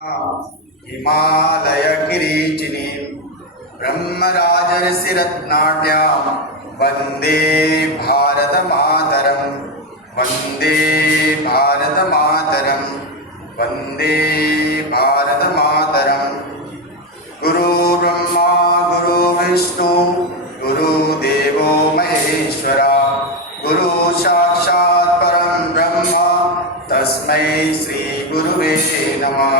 हिमालयकिरीटिनीं ब्रह्मराजर्षिरत्नाढ्यां वन्दे भारतमातरं वन्दे भारतमातरं वन्दे भारतमातरं। गुरुर्ब्रह्मा गुरुर्विष्णु गुरुदेवो महेश्वरा गुरु साक्षात् परं ब्रह्म तस्मै श्री गुरुवे नमः।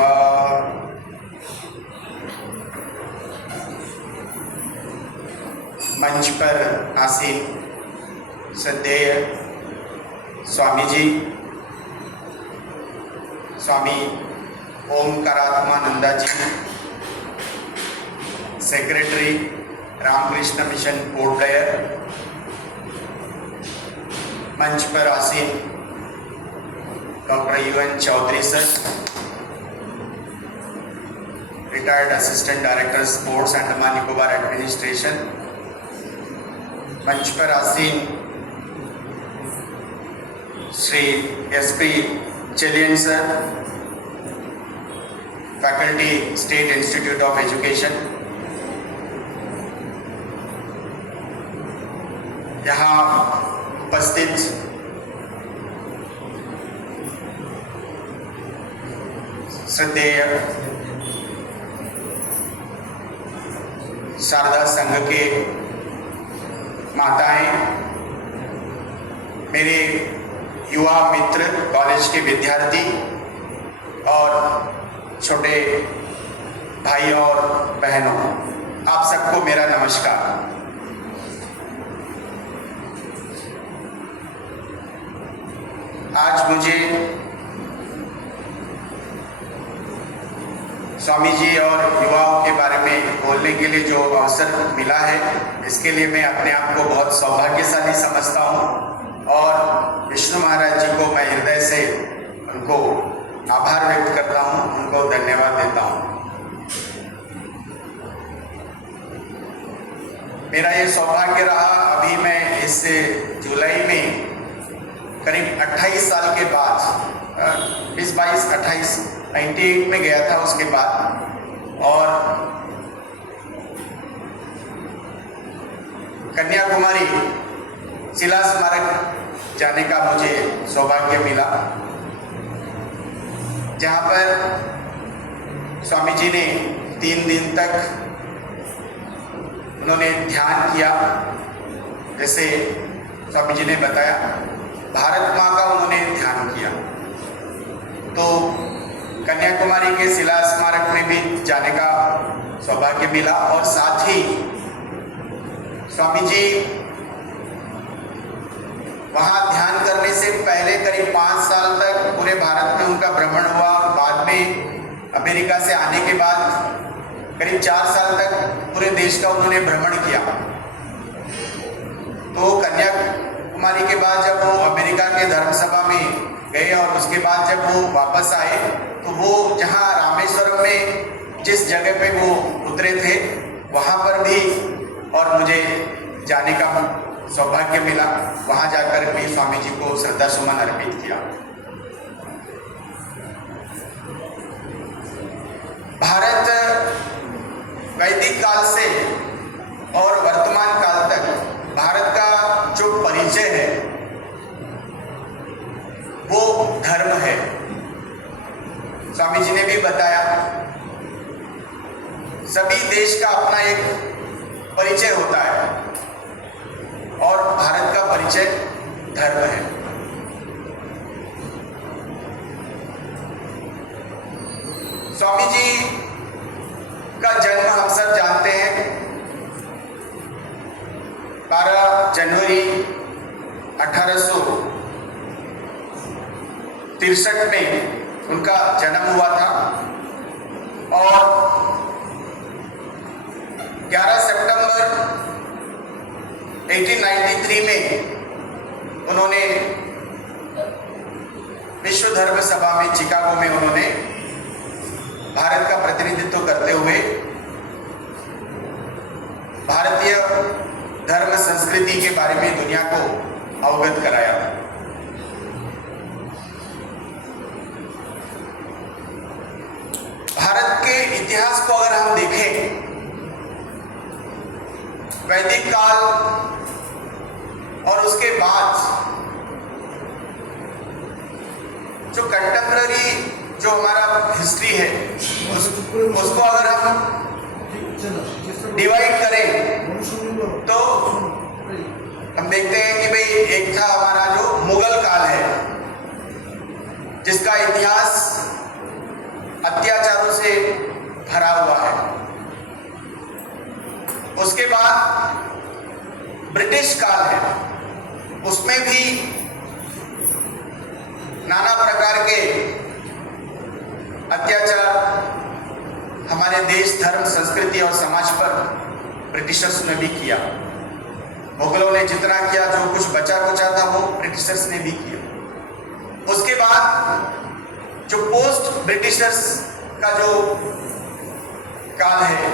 मंच पर आसीन श्रद्धेय स्वामी जी, स्वामी ओमकारात्मानंदा जी, सेक्रेटरी रामकृष्ण मिशन पोर्ट ब्लेयर, मंच पर आसीन doctor UN Chaudhary sir, retired assistant director sports Andaman Nicobar administration, मंच पर आसीन श्री SP चिलियन sir, faculty state institute of education, यहाँ उपस्थित श्रद्धेय शारदा संघ के माताएं, मेरे युवा मित्र, कॉलेज के विद्यार्थी और छोटे भाई और बहनों, आप सबको मेरा नमस्कार। आज मुझे स्वामी जी और युवाओं के बारे में बोलने के लिए जो अवसर मिला है, इसके लिए मैं अपने आप को बहुत सौभाग्यशाली समझता हूँ और विष्णु महाराज जी को मैं हृदय से उनको आभार व्यक्त करता हूँ, उनको धन्यवाद देता हूँ। मेरा ये सौभाग्य रहा, अभी मैं इस जुलाई में करीब 28 साल के बाद 98 में गया था उसके बाद, और कन्याकुमारी शिला स्मारक जाने का मुझे सौभाग्य मिला, जहाँ पर स्वामी जी ने 3 दिन तक उन्होंने ध्यान किया। जैसे स्वामी जी ने बताया, भारत माँ का उन्होंने ध्यान किया। तो कन्याकुमारी के शिला स्मारक में भी जाने का सौभाग्य मिला, और साथ ही स्वामी जी वहाँ ध्यान करने से पहले करीब 5 साल तक पूरे भारत में उनका भ्रमण हुआ। बाद में अमेरिका से आने के बाद करीब 4 साल तक पूरे देश का उन्होंने भ्रमण किया। तो कन्याकुमारी के बाद जब वो अमेरिका के धर्मसभा में गए और उसके बाद जब वो वापस आए, तो वो जहाँ रामेश्वरम में जिस जगह पे वो उतरे थे वहाँ पर भी और मुझे जाने का सौभाग्य मिला। वहाँ जाकर भी स्वामी जी को श्रद्धा सुमन अर्पित किया। भारत वैदिक काल से और वर्तमान काल तक भारत का जो परिचय है वो धर्म है। स्वामी जी ने भी बताया, सभी देश का अपना एक परिचय होता है और भारत का परिचय धर्म है। स्वामी जी का जन्म हम सब जानते हैं, 12 जनवरी 1863 में उनका जन्म हुआ था, और 11 सितंबर 1893 में उन्होंने विश्व धर्म सभा में चिकागो में उन्होंने भारत का प्रतिनिधित्व करते हुए भारतीय धर्म संस्कृति के बारे में दुनिया को अवगत कराया। इतिहास को अगर हम देखें, वैदिक काल और उसके बाद जो कंटेम्प्ररी जो हमारा हिस्ट्री है उसको अगर हम डिवाइड करें तो हम देखते हैं कि भाई एक था हमारा जो मुगल काल है, जिसका इतिहास अत्याचारों से भरा हुआ है। उसके बाद ब्रिटिश काल है, उसमें भी नाना प्रकार के अत्याचार हमारे देश, धर्म, संस्कृति और समाज पर ब्रिटिशर्स ने भी किया। मुगलों ने जितना किया, जो कुछ बचा कुचा था वो ब्रिटिशर्स ने भी किया। उसके बाद जो पोस्ट ब्रिटिशर्स का जो काल है,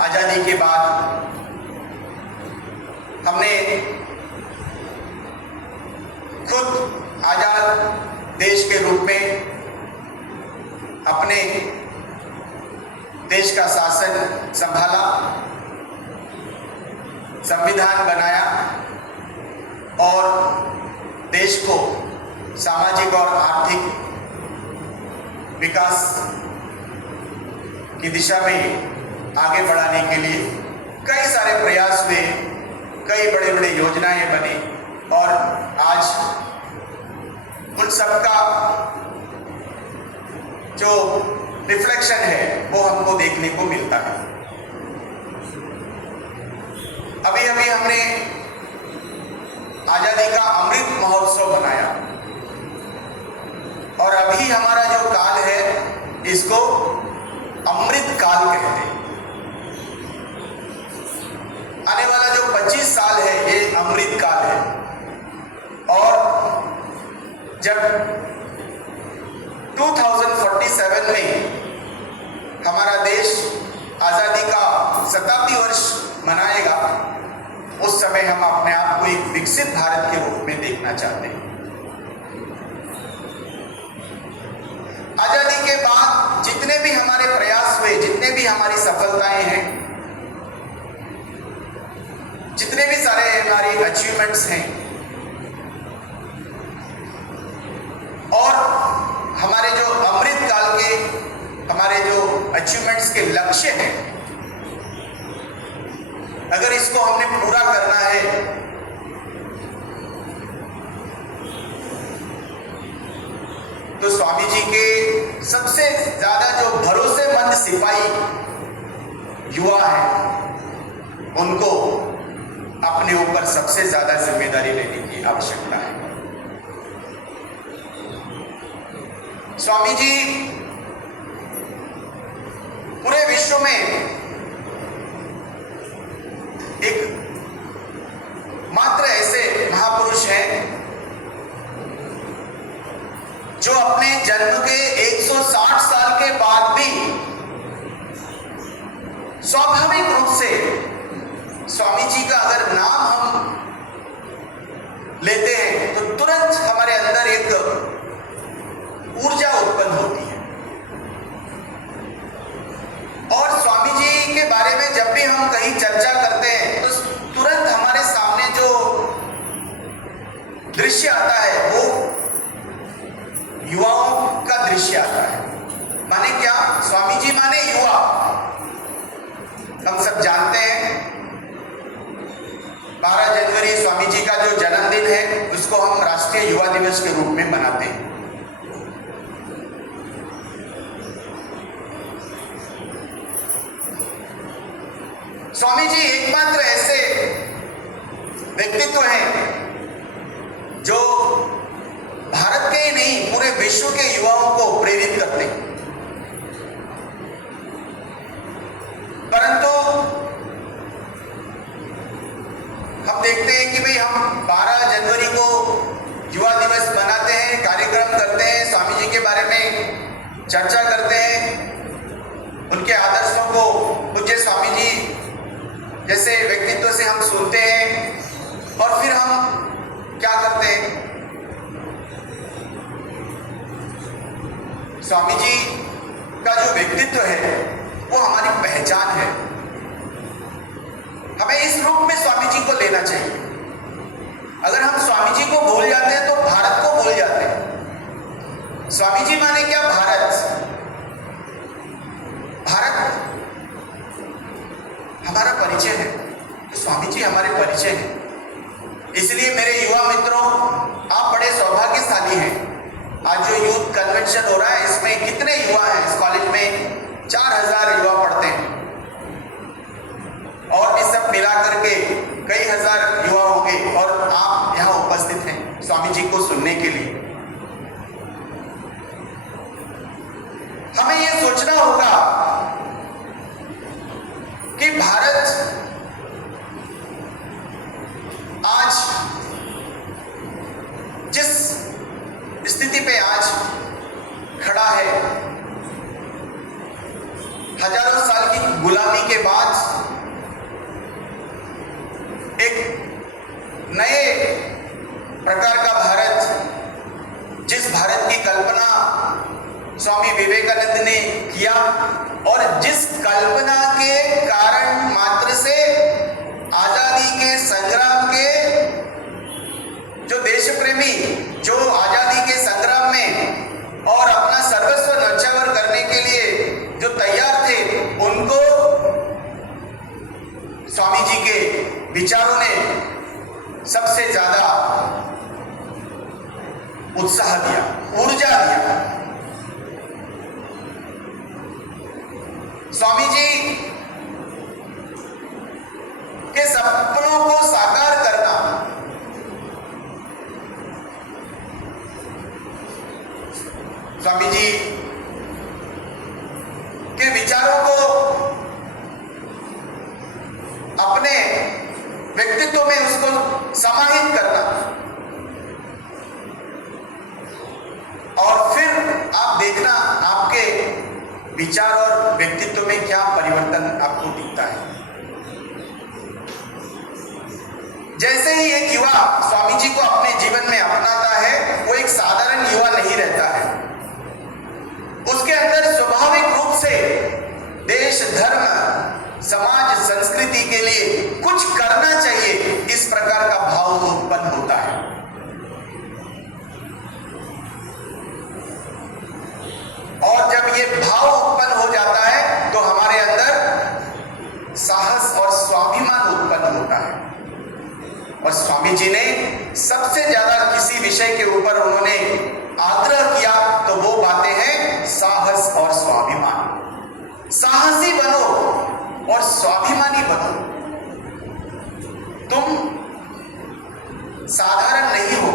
आजादी के बाद हमने खुद आजाद देश के रूप में अपने देश का शासन संभाला, संविधान बनाया और देश को सामाजिक और आर्थिक विकास की दिशा में आगे बढ़ाने के लिए कई सारे प्रयास हुए, कई बड़े बड़े योजनाएं बनी और आज उन सबका जो रिफ्लेक्शन है वो हमको देखने को मिलता है। अभी अभी हमने आजादी का अमृत महोत्सव बनाया और अभी हमारा जो काल है इसको अमृत काल कहते हैं। आने वाला जो 25 साल है ये अमृत काल है और जब 2047 में हमारा देश आज़ादी का शताब्दी वर्ष मनाएगा, उस समय हम अपने आप को एक विकसित भारत के रूप में देखना चाहते हैं। आजादी के बाद जितने भी हमारे प्रयास हुए, जितने भी हमारी सफलताएं हैं, जितने भी सारे हमारी अचीवमेंट्स हैं और हमारे जो अमृत काल के हमारे जो अचीवमेंट्स के लक्ष्य हैं, अगर इसको हमने पूरा करना है तो स्वामी जी के सबसे ज्यादा जो भरोसेमंद सिपाही युवा है, उनको अपने ऊपर सबसे ज्यादा जिम्मेदारी लेने की आवश्यकता है। स्वामी जी पूरे विश्व में एक मात्र ऐसे महापुरुष हैं जो अपने जन्म के 160 साल के बाद भी स्वाभाविक रूप से स्वामी जी का अगर नाम हम लेते हैं तो तुरंत हमारे अंदर एक ऊर्जा उत्पन्न होती है और स्वामी जी के बारे में जब भी हम कहीं चर्चा करते हैं तो तुरंत हमारे सामने जो दृश्य आता है वो युवाओं का दृश्य आता है। माने क्या? स्वामी जी माने युवा। हम सब जानते हैं 12 जनवरी स्वामी जी का जो जन्मदिन है उसको हम राष्ट्रीय युवा दिवस के रूप में मनाते हैं। स्वामी जी एकमात्र ऐसे व्यक्तित्व हैं जो भारत के ही नहीं पूरे विश्व के युवाओं को प्रेरित करते हैं। परंतु हम देखते हैं कि भाई हम 12 जनवरी को युवा दिवस मनाते हैं, कार्यक्रम करते हैं, स्वामी जी के बारे में चर्चा करते हैं, उनके आदर्शों को पूज्य स्वामी जी जैसे व्यक्तित्व से हम सुनते हैं और फिर हम क्या करते हैं? स्वामी जी का जो व्यक्तित्व है वो हमारी पहचान है। हमें इस रूप में स्वामी जी को लेना चाहिए। अगर हम स्वामी जी को भूल जाते हैं तो भारत को भूल जाते हैं। स्वामी जी माने क्या? भारत। भारत हमारा परिचय है, तो स्वामी जी हमारे परिचय हैं। इसलिए मेरे युवा मित्रों, आप बड़े सौभाग्यशाली हैं। आज जो यूथ कन्वेंशन हो रहा है, इसमें कितने युवा हैं? इस कॉलेज में 4000 युवा पढ़ते हैं और भी सब मिला करके कई हजार युवा होंगे, और आप यहाँ उपस्थित हैं स्वामी जी को सुनने के लिए। हमें यह सोचना होगा कि भारत आज जिस स्थिति पे आज खड़ा है, हजारों साल की गुलामी के बाद एक नए प्रकार का भारत, जिस भारत की कल्पना स्वामी विवेकानंद ने किया और जिस कल्पना के कारण मात्र से आजादी के संग्राम के जो देश प्रेमी, जो आजादी के संग्राम में और अपना सर्वस्व न्यौछावर करने के लिए जो तैयार थे, उनको स्वामी जी के विचारों ने सबसे ज्यादा उत्साह दिया, ऊर्जा दिया। स्वामी जी के सपनों को साकार करना, स्वामी जी के विचारों को अपने व्यक्तित्व में उसको समाहित करना, और फिर आप देखना आपके विचार और व्यक्तित्व में क्या परिवर्तन आपको दिखता है। जैसे ही एक युवा स्वामी जी को अपने जीवन में अपनाता है, वो एक साधारण युवा नहीं रहता है। उसके अंदर स्वाभाविक रूप से देश, धर्म, समाज, संस्कृति के लिए कुछ करना चाहिए, इस प्रकार का भाव उत्पन्न होता है। और जब ये भाव उत्पन्न हो जाता है तो हमारे अंदर साहस और स्वाभिमान उत्पन्न होता है। और स्वामी जी ने सबसे ज्यादा किसी विषय के ऊपर उन्होंने आग्रह किया तो वो बातें हैं साहस और स्वाभिमान। साहसी बनो और स्वाभिमानी बनो। तुम साधारण नहीं हो।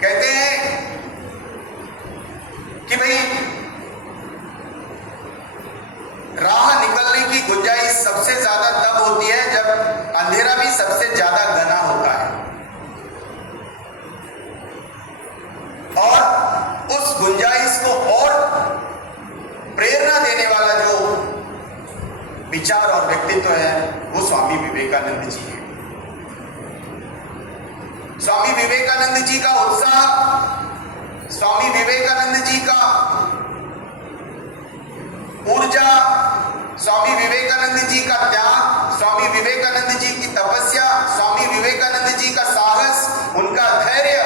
कहते हैं कि भाई राह निकलने की गुंजाइश सबसे ज्यादा तब होती है जब अंधेरा भी सबसे ज्यादा घना होता है, और उस गुंजाइश को और प्रेरणा देने वाला जो विचार और व्यक्तित्व है वो स्वामी विवेकानंद जी है। स्वामी विवेकानंद जी का उत्साह, स्वामी विवेकानंद जी का ऊर्जा, स्वामी विवेकानंद जी का त्याग, स्वामी विवेकानंद जी की तपस्या, स्वामी विवेकानंद जी का साहस, उनका धैर्य,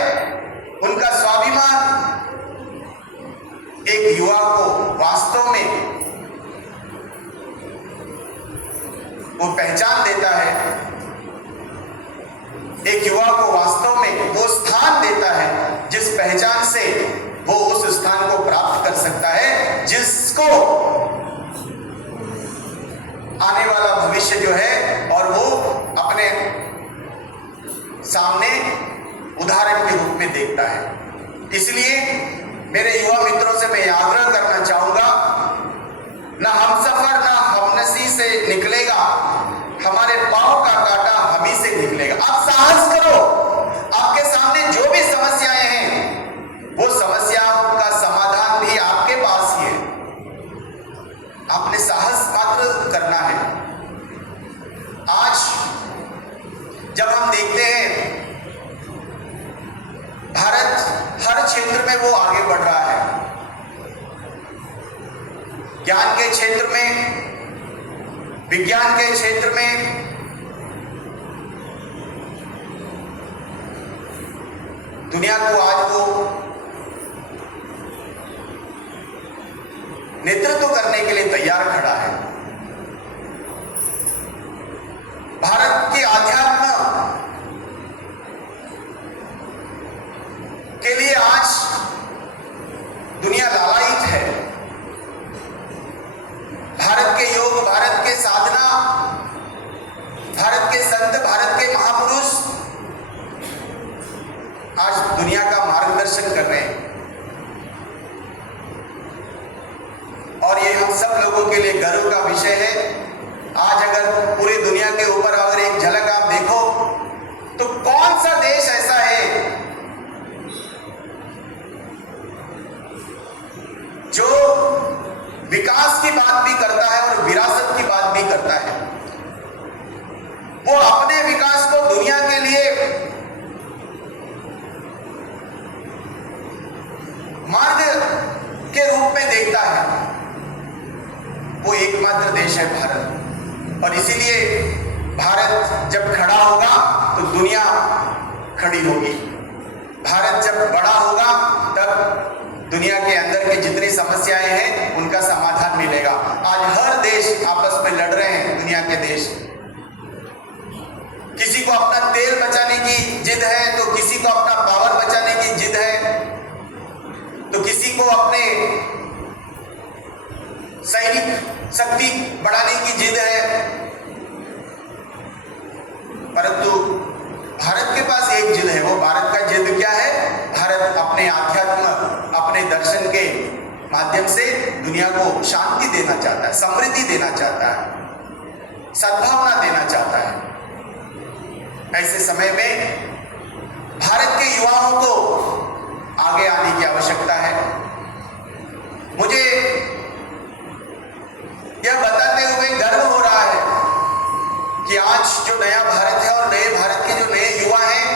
उनका स्वाभिमान एक युवा को वास्तव में वो पहचान देता है। एक युवा को वास्तव में वो स्थान देता है जिस पहचान से वो उस स्थान को प्राप्त कर सकता है, जिसको आने वाला भविष्य जो है और वो अपने सामने उदाहरण के रूप में देखता है। इसलिए मेरे युवा मित्रों से मैं आग्रह करना चाहूंगा, ना हमसफर ना हमनसी से निकलेगा, हमारे पांव का कांटा हम ही से निकलेगा। आप साहस करो। आपके सामने जो भी समस्याएं हैं वो समस्याओं का समाधान भी आपके पास ही है। आपने साहस मात्र करना है। आज जब हम देखते हैं हर क्षेत्र में वो आगे बढ़ रहा है। ज्ञान के क्षेत्र में, विज्ञान के क्षेत्र में, दुनिया को आज वो नेतृत्व करने के लिए तैयार खड़ा है। भारत के आध्यात्म के लिए आज दुनिया लालायित है। भारत के योग, भारत के साधना, भारत के संत, भारत के महापुरुष आज दुनिया का मार्गदर्शन कर रहे हैं। और ये हम सब लोगों के लिए गर्व का विषय है। आज अगर पूरी दुनिया के ऊपर अगर एक झलक आप देखो तो कौन सा देश ऐसा है जो विकास की बात भी करता है और विरासत की बात भी करता है। वो अपने विकास को दुनिया के लिए मार्ग के रूप में देखता है। वो एकमात्र देश है भारत। और इसीलिए भारत जब खड़ा होगा तो दुनिया खड़ी होगी। भारत जब बड़ा होगा तब दुनिया के अंदर की जितनी समस्याएं हैं उनका समाधान मिलेगा। आज हर देश आपस में लड़ रहे हैं, दुनिया के देश। किसी को अपना तेल बचाने की जिद है, तो किसी को अपना पावर बचाने की जिद है, तो किसी को अपने सैनिक शक्ति बढ़ाने की जिद है। परंतु भारत के पास एक जिद है। वो भारत का जिद क्या है? भारत अपने आध्यात्म, अपने दर्शन के माध्यम से दुनिया को शांति देना चाहता है, समृद्धि देना चाहता है, सद्भावना देना चाहता है। ऐसे समय में भारत के युवाओं को आगे आने की आवश्यकता है। मुझे यह बताते हुए गर्व हो रहा है कि आज जो नया भारत है और नए भारत के जो नए युवा हैं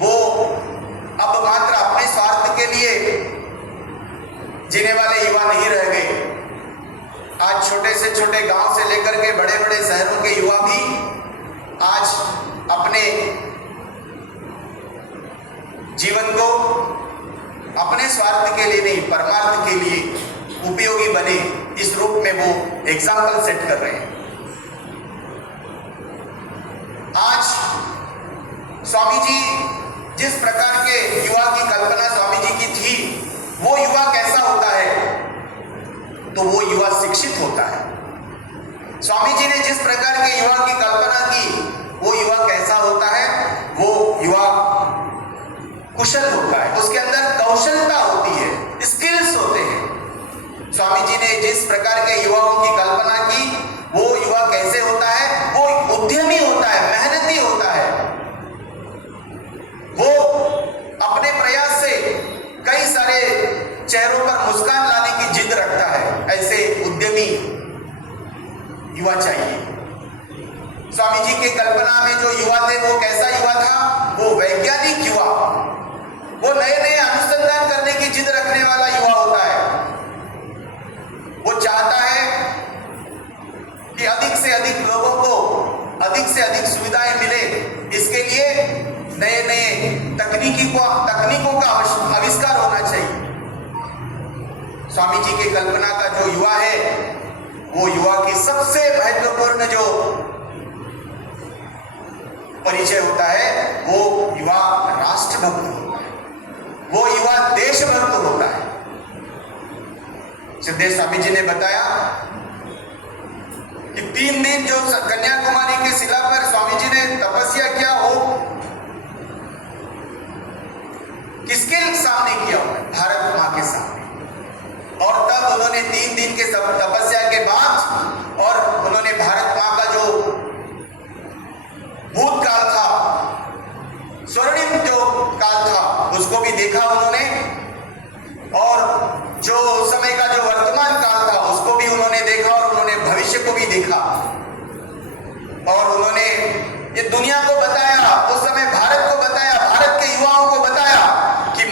वो अब मात्र अपने स्वार्थ के लिए जीने वाले युवा नहीं रह गए। आज छोटे से छोटे गांव से लेकर के बड़े बड़े शहरों के युवा भी आज अपने जीवन को अपने स्वार्थ के लिए नहीं, परमार्थ के लिए उपयोगी बने, इस रूप में वो एग्जाम्पल सेट कर रहे हैं। आज स्वामी जी जिस प्रकार के युवा की कल्पना स्वामी जी की थी, वो युवा कैसा होता है? तो वो युवा शिक्षित होता है। स्वामी जी ने जिस प्रकार के युवा की कल्पना की, वो युवा कैसा होता है? वो युवा कुशल होता है, उसके अंदर कौशलता होती है, स्किल्स होते हैं। स्वामी जी ने जिस प्रकार के युवाओं की कल्पना की, वो युवा कैसे होता है? वो उद्यमी होता है, मेहनती होता है। वो अपने प्रयास से कई सारे चेहरों पर मुस्कान लाने की जिद रखता है। ऐसे उद्यमी युवा चाहिए। स्वामी जी की कल्पना में जो युवा थे वो कैसा युवा था? वो वैज्ञानिक युवा, वो नए नए अनुसंधान करने की जिद रखने वाला युवा होता है। वो चाहता है कि अधिक से अधिक लोगों को अधिक से अधिक सुविधाएं मिले। इसके लिए नए नए तकनीकों का आविष्कार होना चाहिए। स्वामी जी की कल्पना का जो युवा है, वो युवा की सबसे महत्वपूर्ण जो परिचय होता है, वो युवा राष्ट्रभक्त होता है, वो युवा देशभक्त होता है। सिद्धेश्वर स्वामी जी ने बताया कि 3 दिन जो कन्याकुमारी के शिला पर स्वामी जी ने तपस्या किया, हो किसके सामने किया? भारत मां के सामने। और तब उन्होंने 3 दिन के तपस्या के बाद और उन्होंने भारत मां का जो भूतकाल था, स्वर्णिम जो काल था, उसको भी देखा उन्होंने। और जो समय का जो वर्तमान काल था उसको भी उन्होंने देखा और उन्होंने भविष्य को भी देखा। और उन्होंने ये दुनिया को बताया, उस समय भारत को बताया, भारत के युवाओं को बताया कि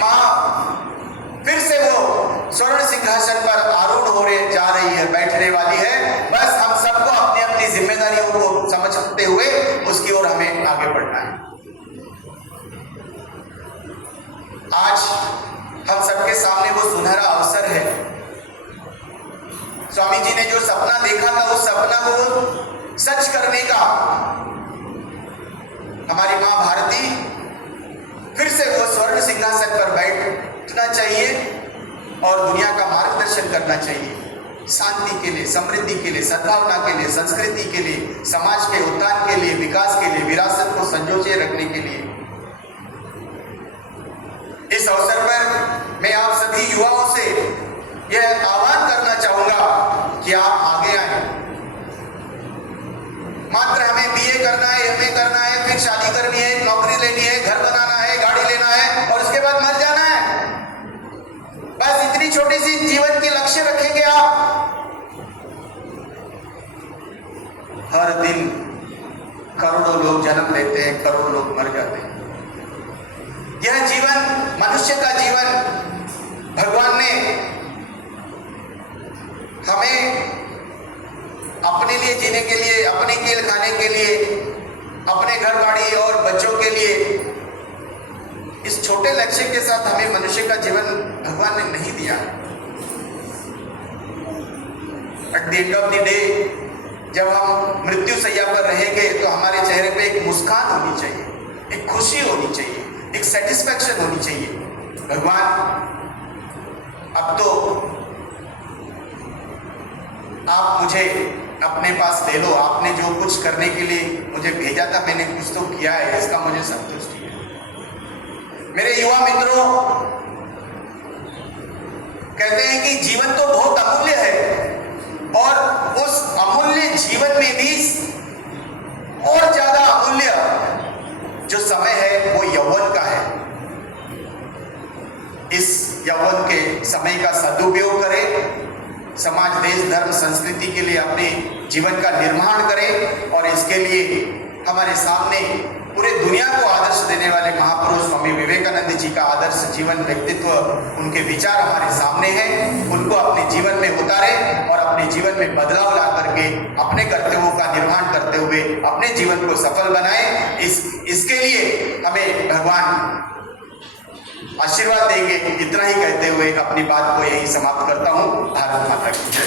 के सामने वो सुनहरा अवसर है। स्वामी जी ने जो सपना देखा था उस सपना को सच करने का हमारी मां भारती फिर से वो स्वर्ण सिंहासन पर बैठना चाहिए और दुनिया का मार्गदर्शन करना चाहिए, शांति के लिए, समृद्धि के लिए, सद्भावना के लिए, संस्कृति के लिए, समाज के उत्थान के लिए, विकास के लिए, विरासत को संजोए रखने के लिए। इस अवसर पर मैं आप सभी युवाओं से यह आह्वान करना चाहूंगा कि आप आगे आए। मात्र हमें बीए करना है, एमए करना है, फिर शादी करनी है, नौकरी लेनी है, घर बनाना है, गाड़ी लेना है और उसके बाद मर जाना है, बस इतनी छोटी सी जीवन की लक्ष्य रखेंगे आप। हर दिन करोड़ों लोग जन्म लेते हैं, करोड़ों लोग मर जाते हैं। यह जीवन, मनुष्य का जीवन, भगवान ने हमें अपने लिए जीने के लिए, अपने खेल खाने के लिए, अपने घर बाड़ी और बच्चों के लिए, इस छोटे लक्ष्य के साथ हमें मनुष्य का जीवन भगवान ने नहीं दिया। At the end of the day जब हम मृत्यु सैया पर रहेंगे तो हमारे चेहरे पे एक मुस्कान होनी चाहिए, एक खुशी होनी चाहिए, एक सेटिस्फैक्शन होनी चाहिए। भगवान अब तो आप मुझे अपने पास ले लो, आपने जो कुछ करने के लिए मुझे भेजा था मैंने कुछ तो किया है, इसका मुझे संतुष्टि है। मेरे युवा मित्रों, कहते हैं कि जीवन तो बहुत अमूल्य है और उस अमूल्य जीवन में भी और ज्यादा अमूल्य जो समय है वो यौवन का है। इस यौवन के समय का सदुपयोग करें, समाज, देश, धर्म, संस्कृति के लिए अपने जीवन का निर्माण करें और इसके लिए हमारे सामने पूरे दुनिया को आदर्श देने वाले महापुरुष स्वामी विवेकानंद जी का आदर्श जीवन, व्यक्तित्व, उनके विचार हमारे सामने हैं। उनको अपने जीवन में उतारें और अपने जीवन में बदलाव ला करके अपने कर्तव्यों का निर्माण करते हुए अपने जीवन को सफल बनाएं। इसके लिए हमें भगवान आशीर्वाद देंगे। इतना ही कहते हुए अपनी बात को यही समाप्त करता हूँ। भारत माता की जय।